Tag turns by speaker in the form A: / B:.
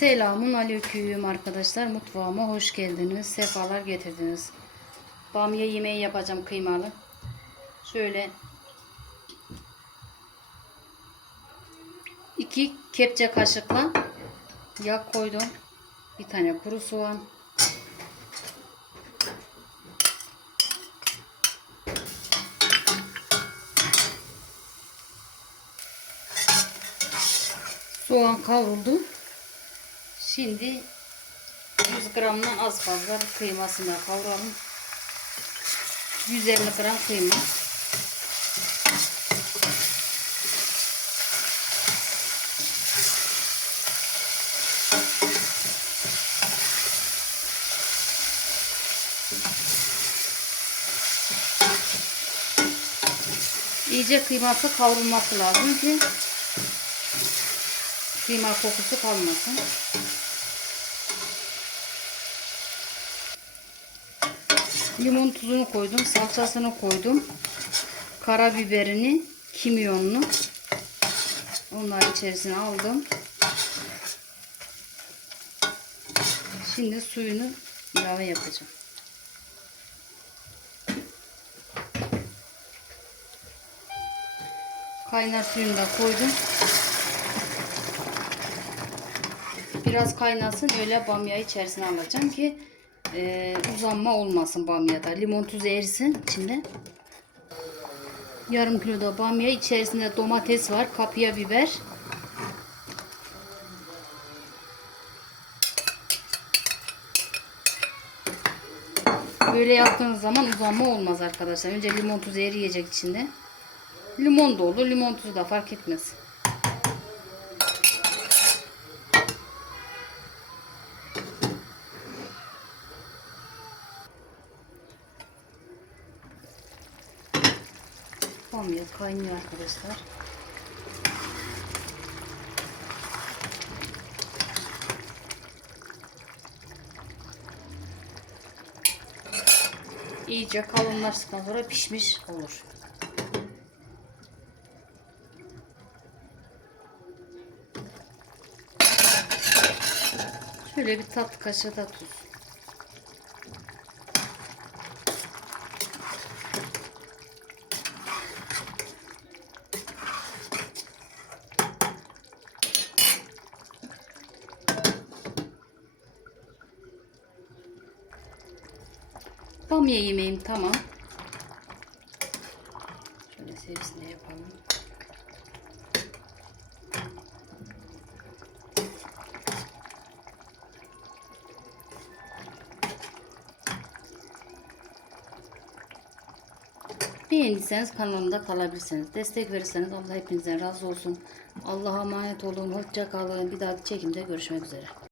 A: Selamun aleyküm arkadaşlar. Mutfağıma hoş geldiniz. Sefalar getirdiniz. Bamya yemeği yapacağım kıymalı. Şöyle iki kepçe kaşıkla yağ koydum. Bir tane kuru soğan. Soğan kavruldu. Şimdi 100 gramdan az fazla kıymasını kavuralım. 150 gram kıyma. İyice kıyması kavrulması lazım ki kıyma kokusu kalmasın. Limon tuzunu koydum, salçasını koydum. Karabiberini, kimyonunu onları içerisine aldım. Şimdi suyunu ilave yapacağım. Kaynar suyunu da koydum. Biraz kaynasın öyle bamya içerisine alacağım ki e, uzanma olmasın bamyada. Limon tuzu erisin içinde. Yarım kilo da bamya içerisinde domates var, kapya biber. Böyle yaptığınız zaman uzanma olmaz arkadaşlar. Önce limon tuzu eriyecek içinde. Limon da olur, limon tuzu da fark etmez. Bamya kaynıyor arkadaşlar. İyice kalınlaştıktan sonra pişmiş olur. Şöyle bir tatlı kaşığı da tuz. Bamya yemeğim tamam. Şöyle servisine yapalım. Beğendiyseniz kanalımda kalabilirsiniz. Destek verirseniz Allah hepinizden razı olsun. Allah'a emanet olun. Hoşça kalın. Bir dahaki çekimde görüşmek üzere.